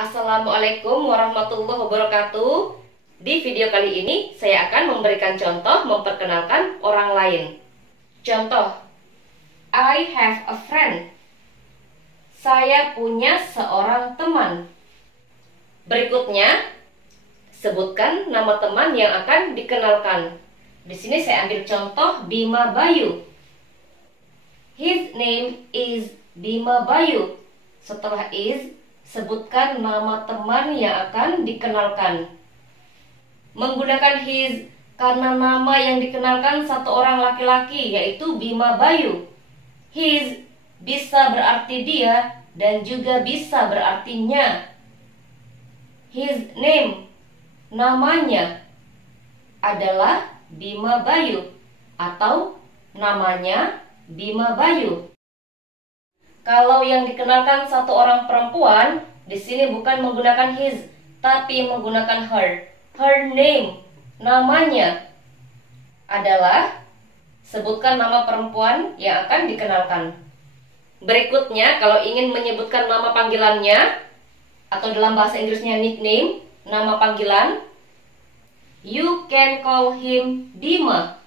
Assalamualaikum warahmatullahi wabarakatuh. Di video kali ini saya akan memberikan contoh memperkenalkan orang lain. Contoh, I have a friend. Saya punya seorang teman. Berikutnya, sebutkan nama teman yang akan dikenalkan. Di sini saya ambil contoh Bima Bayu. His name is Bima Bayu. Setelah is, sebutkan nama teman yang akan dikenalkan. Menggunakan his karena nama yang dikenalkan satu orang laki-laki, yaitu Bima Bayu. His bisa berarti dia dan juga bisa berarti nya. His name, namanya, adalah Bima Bayu atau namanya Bima Bayu. Kalau yang dikenalkan satu orang perempuan, di sini bukan menggunakan his, tapi menggunakan her. Her name, namanya, adalah, sebutkan nama perempuan yang akan dikenalkan. Berikutnya, kalau ingin menyebutkan nama panggilannya, atau dalam bahasa Inggrisnya nickname, nama panggilan, you can call him Bima.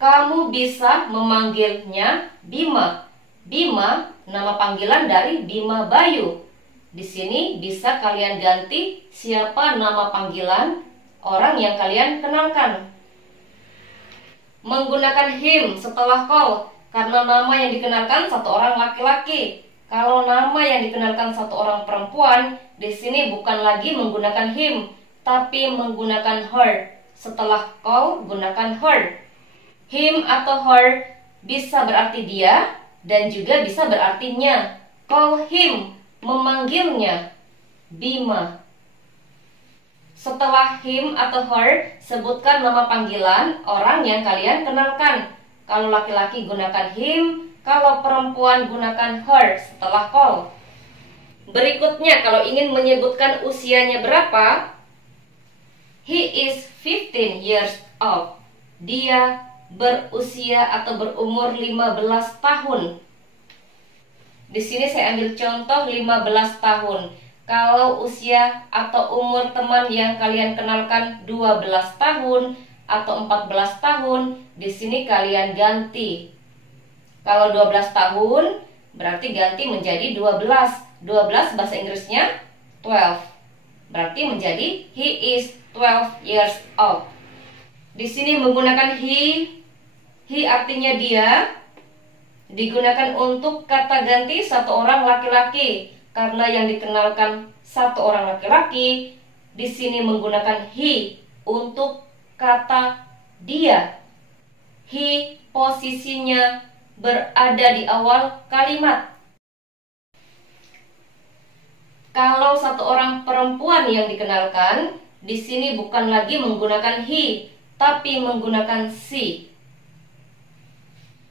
Kamu bisa memanggilnya Bima. Bima, nama panggilan dari Bima Bayu. Di sini bisa kalian ganti siapa nama panggilan orang yang kalian kenalkan. Menggunakan him setelah call karena nama yang dikenalkan satu orang laki-laki. Kalau nama yang dikenalkan satu orang perempuan, di sini bukan lagi menggunakan him, tapi menggunakan her. Setelah call, gunakan her. Him atau her bisa berarti dia dan juga bisa berarti nya. Call him, memanggilnya, Bima. Setelah him atau her, sebutkan nama panggilan orang yang kalian kenalkan. Kalau laki-laki gunakan him, kalau perempuan gunakan her setelah call. Berikutnya, kalau ingin menyebutkan usianya berapa, he is 15 years old. Dia berusia atau berumur 15 tahun. Di sini saya ambil contoh 15 tahun. Kalau usia atau umur teman yang kalian kenalkan 12 tahun atau 14 tahun, di sini kalian ganti. Kalau 12 tahun berarti ganti menjadi 12. 12 bahasa Inggrisnya 12. Berarti menjadi he is 12 years old. Di sini menggunakan he artinya dia, digunakan untuk kata ganti satu orang laki-laki. Karena yang dikenalkan satu orang laki-laki, di sini menggunakan he untuk kata dia. He posisinya berada di awal kalimat. Kalau satu orang perempuan yang dikenalkan, di sini bukan lagi menggunakan he, tapi menggunakan she.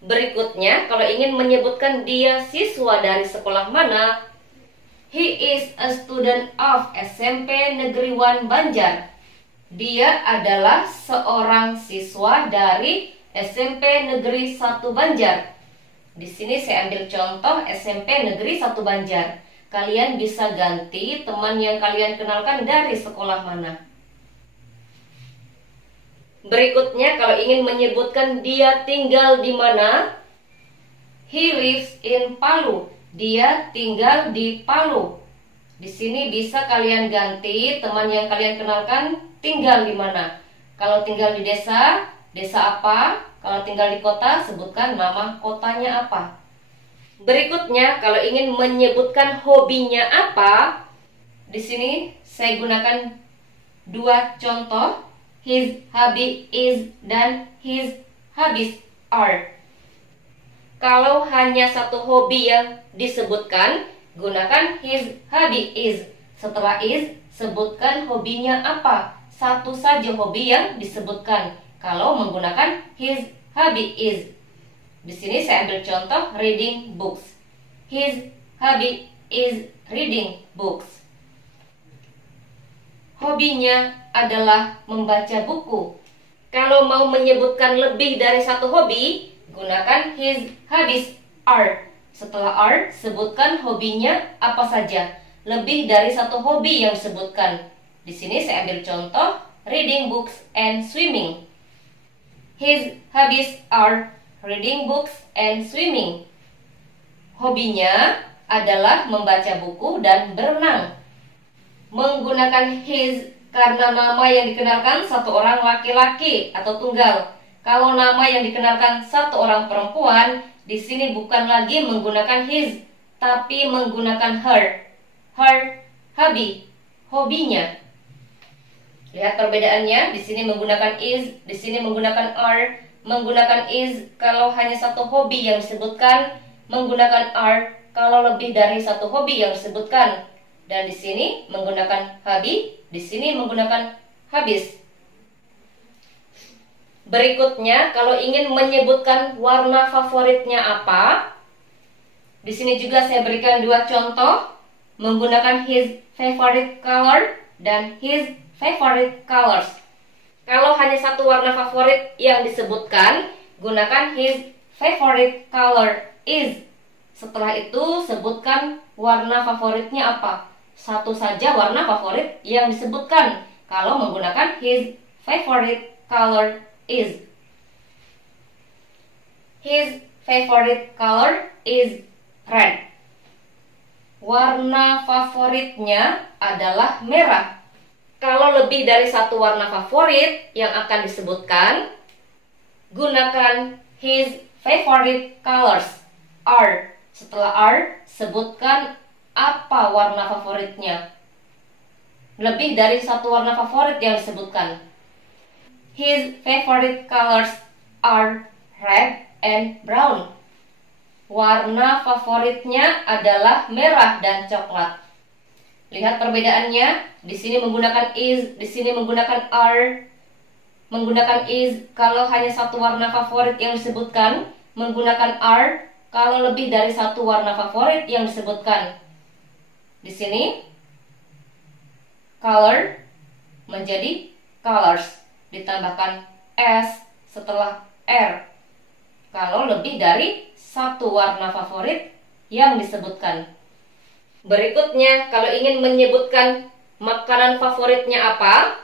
Berikutnya, kalau ingin menyebutkan dia siswa dari sekolah mana, he is a student of SMP Negeri 1 Banjar. Dia adalah seorang siswa dari SMP Negeri 1 Banjar. Di sini saya ambil contoh SMP Negeri 1 Banjar. Kalian bisa ganti teman yang kalian kenalkan dari sekolah mana. Berikutnya, kalau ingin menyebutkan dia tinggal di mana, he lives in Palu. Dia tinggal di Palu. Di sini bisa kalian ganti teman yang kalian kenalkan tinggal di mana. Kalau tinggal di desa, desa apa? Kalau tinggal di kota, sebutkan nama kotanya apa. Berikutnya, kalau ingin menyebutkan hobinya apa, di sini saya gunakan dua contoh. His hobby is dan his hobbies are. Kalau hanya satu hobi yang disebutkan, gunakan his hobby is. Setelah is, sebutkan hobinya apa. Satu saja hobi yang disebutkan. Kalau menggunakan his hobby is. Di sini saya ambil contoh reading books. His hobby is reading books. Hobinya adalah membaca buku. Kalau mau menyebutkan lebih dari satu hobi, gunakan his hobbies are. Setelah are, sebutkan hobinya apa saja. lebih dari satu hobi yang disebutkan. Di sini saya ambil contoh reading books and swimming. His hobbies are reading books and swimming. Hobinya adalah membaca buku dan berenang. Menggunakan his karena nama yang dikenalkan satu orang laki-laki atau tunggal. Kalau nama yang dikenalkan satu orang perempuan, di sini bukan lagi menggunakan his, tapi menggunakan her. Her, hobby, hobinya. Lihat perbedaannya, di sini menggunakan is, di sini menggunakan are. Menggunakan is kalau hanya satu hobi yang disebutkan, menggunakan are kalau lebih dari satu hobi yang disebutkan. Dan di sini menggunakan hobby, di sini menggunakan habis. Berikutnya, kalau ingin menyebutkan warna favoritnya apa, di sini juga saya berikan dua contoh menggunakan his favorite color dan his favorite colors. Kalau hanya satu warna favorit yang disebutkan, gunakan his favorite color is. Setelah itu sebutkan warna favoritnya apa. Satu saja warna favorit yang disebutkan kalau menggunakan his favorite color is. His favorite color is red. Warna favoritnya adalah merah. Kalau lebih dari satu warna favorit yang akan disebutkan, gunakan his favorite colors are. Setelah are, sebutkan apa warna favoritnya. Lebih dari satu warna favorit yang disebutkan. His favorite colors are red and brown. Warna favoritnya adalah merah dan coklat. Lihat perbedaannya. Di sini menggunakan is, di sini menggunakan are. Menggunakan is kalau hanya satu warna favorit yang disebutkan. Menggunakan are kalau lebih dari satu warna favorit yang disebutkan. Di sini color menjadi colors. Ditambahkan s setelah r kalau lebih dari satu warna favorit yang disebutkan. Berikutnya, kalau ingin menyebutkan makanan favoritnya apa,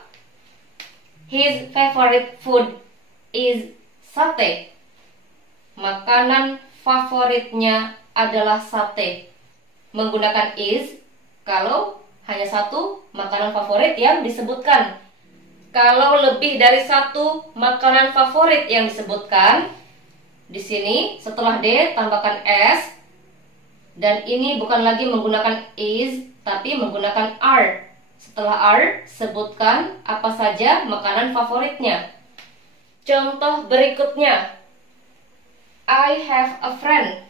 his favorite food is sate. Makanan favoritnya adalah sate. Menggunakan is kalau hanya satu makanan favorit yang disebutkan. Kalau lebih dari satu makanan favorit yang disebutkan, di sini setelah D tambahkan S, dan ini bukan lagi menggunakan is, tapi menggunakan are. Setelah are, sebutkan apa saja makanan favoritnya. Contoh berikutnya, I have a friend.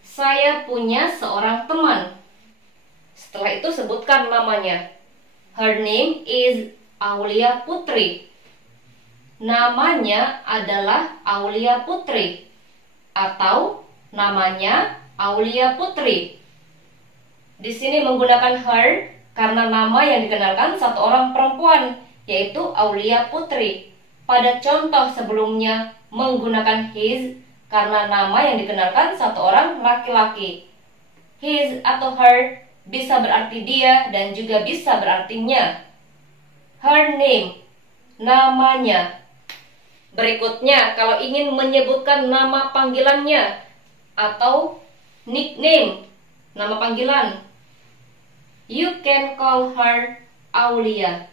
Saya punya seorang teman. Setelah itu sebutkan namanya. Her name is Aulia Putri. Namanya adalah Aulia Putri atau namanya Aulia Putri. Di sini menggunakan her karena nama yang dikenalkan satu orang perempuan, yaitu Aulia Putri. Pada contoh sebelumnya menggunakan his karena nama yang dikenalkan satu orang laki-laki. His atau her bisa berarti dia dan juga bisa berarti nya. Her name, namanya. Berikutnya, kalau ingin menyebutkan nama panggilannya atau nickname, nama panggilan, you can call her Aulia.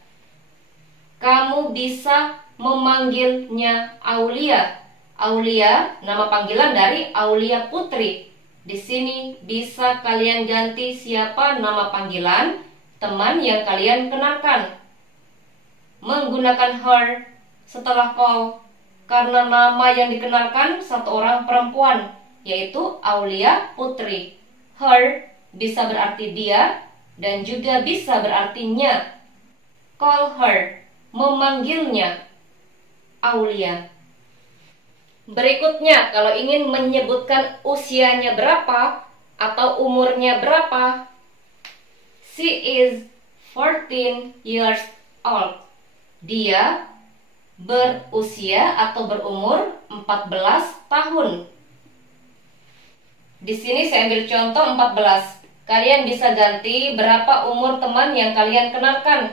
Kamu bisa memanggilnya Aulia. Aulia, nama panggilan dari Aulia Putri. Di sini bisa kalian ganti siapa nama panggilan teman yang kalian kenalkan. Menggunakan her setelah call karena nama yang dikenalkan satu orang perempuan, yaitu Aulia Putri. Her bisa berarti dia dan juga bisa berarti nya. Call her, memanggilnya Aulia. Berikutnya, kalau ingin menyebutkan usianya berapa atau umurnya berapa, she is 14 years old. Dia berusia atau berumur 14 tahun. Di sini saya ambil contoh 14. kalian bisa ganti berapa umur teman yang kalian kenalkan.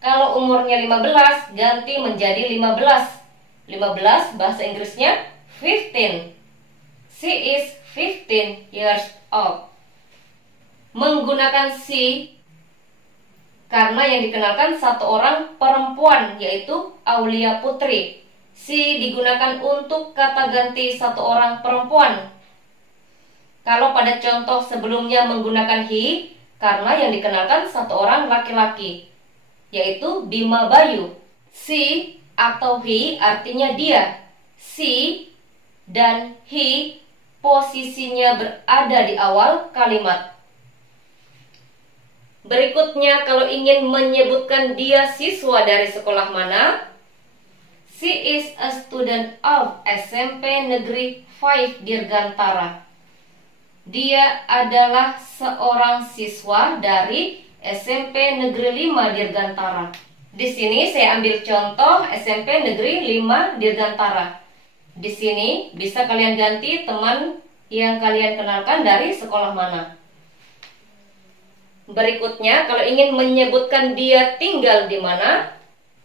Kalau umurnya 15, ganti menjadi 15. 15 bahasa Inggrisnya 15. She is 15 years old. Menggunakan she karena yang dikenalkan satu orang perempuan, yaitu Aulia Putri. She digunakan untuk kata ganti satu orang perempuan. Kalau pada contoh sebelumnya menggunakan he karena yang dikenalkan satu orang laki-laki, yaitu Bima Bayu. She atau he artinya dia. She dan he posisinya berada di awal kalimat. Berikutnya, kalau ingin menyebutkan dia siswa dari sekolah mana, she is a student of SMP Negeri 5 Dirgantara. Dia adalah seorang siswa dari SMP Negeri 5 Dirgantara. Di sini saya ambil contoh SMP Negeri 5 Dirgantara. Di sini bisa kalian ganti teman yang kalian kenalkan dari sekolah mana. Berikutnya, kalau ingin menyebutkan dia tinggal di mana,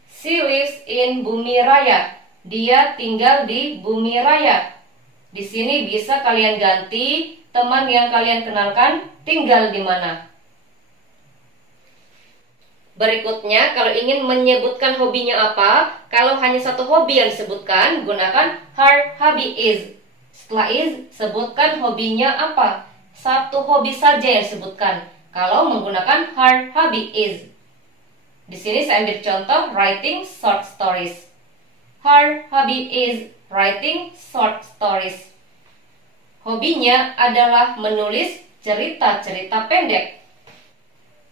she lives in Bumi Raya. Dia tinggal di Bumi Raya. Di sini bisa kalian ganti teman yang kalian kenalkan tinggal di mana. Berikutnya, kalau ingin menyebutkan hobinya apa, kalau hanya satu hobi yang disebutkan, gunakan her hobby is. Setelah is, sebutkan hobinya apa. Satu hobi saja yang disebutkan. Kalau menggunakan her hobby is. Di sini saya ambil contoh writing short stories. Her hobby is writing short stories. Hobinya adalah menulis cerita-cerita pendek.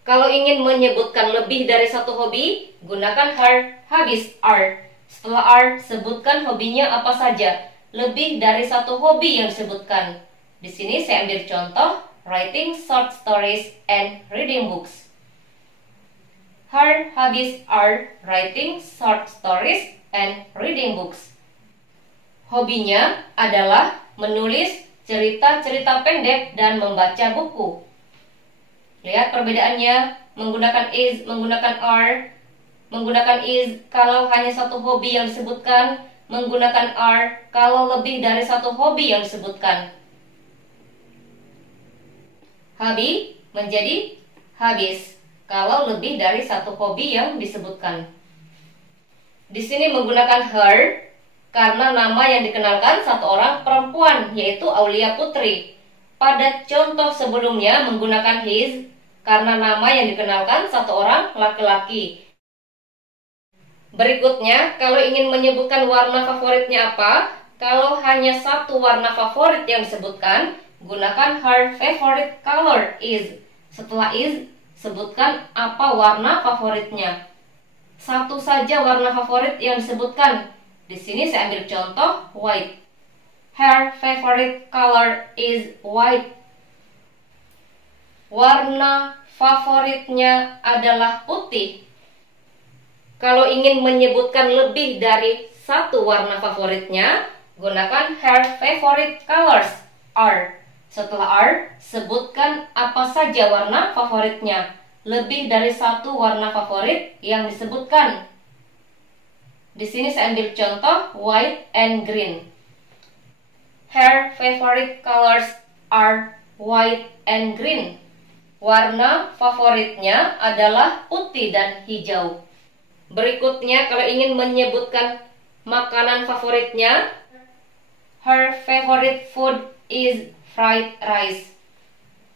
Kalau ingin menyebutkan lebih dari satu hobi, gunakan her hobbies are. Setelah are, sebutkan hobinya apa saja. Lebih dari satu hobi yang disebutkan. Di sini saya ambil contoh writing short stories and reading books. Her hobbies are writing short stories and reading books. Hobinya adalah menulis cerita-cerita pendek dan membaca buku. Lihat perbedaannya, menggunakan is, menggunakan are. Menggunakan is kalau hanya satu hobi yang disebutkan, menggunakan are kalau lebih dari satu hobi yang disebutkan. Hobby menjadi hobbies kalau lebih dari satu hobi yang disebutkan. Di sini menggunakan her karena nama yang dikenalkan satu orang perempuan, yaitu Aulia Putri. Pada contoh sebelumnya menggunakan his karena nama yang dikenalkan satu orang laki-laki. Berikutnya, kalau ingin menyebutkan warna favoritnya apa, kalau hanya satu warna favorit yang disebutkan, gunakan her favorite color is. Setelah is, sebutkan apa warna favoritnya. Satu saja warna favorit yang disebutkan. Di sini saya ambil contoh white. Her favorite color is white. Warna favoritnya adalah putih. Kalau ingin menyebutkan lebih dari satu warna favoritnya, gunakan her favorite colors are. Setelah are, sebutkan apa saja warna favoritnya. Lebih dari satu warna favorit yang disebutkan. Di sini saya ambil contoh white and green. Her favorite colors are white and green. Warna favoritnya adalah putih dan hijau. Berikutnya, kalau ingin menyebutkan makanan favoritnya, her favorite food is fried rice.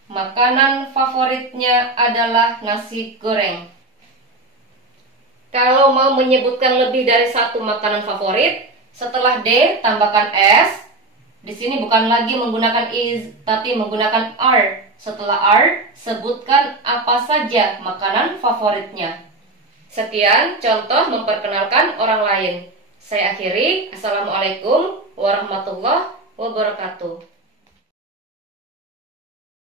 Makanan favoritnya adalah nasi goreng. Kalau mau menyebutkan lebih dari satu makanan favorit, setelah D tambahkan S. Di sini bukan lagi menggunakan is, tapi menggunakan are. Setelah are, sebutkan apa saja makanan favoritnya. Sekian contoh memperkenalkan orang lain. Saya akhiri. Assalamualaikum warahmatullahi wabarakatuh.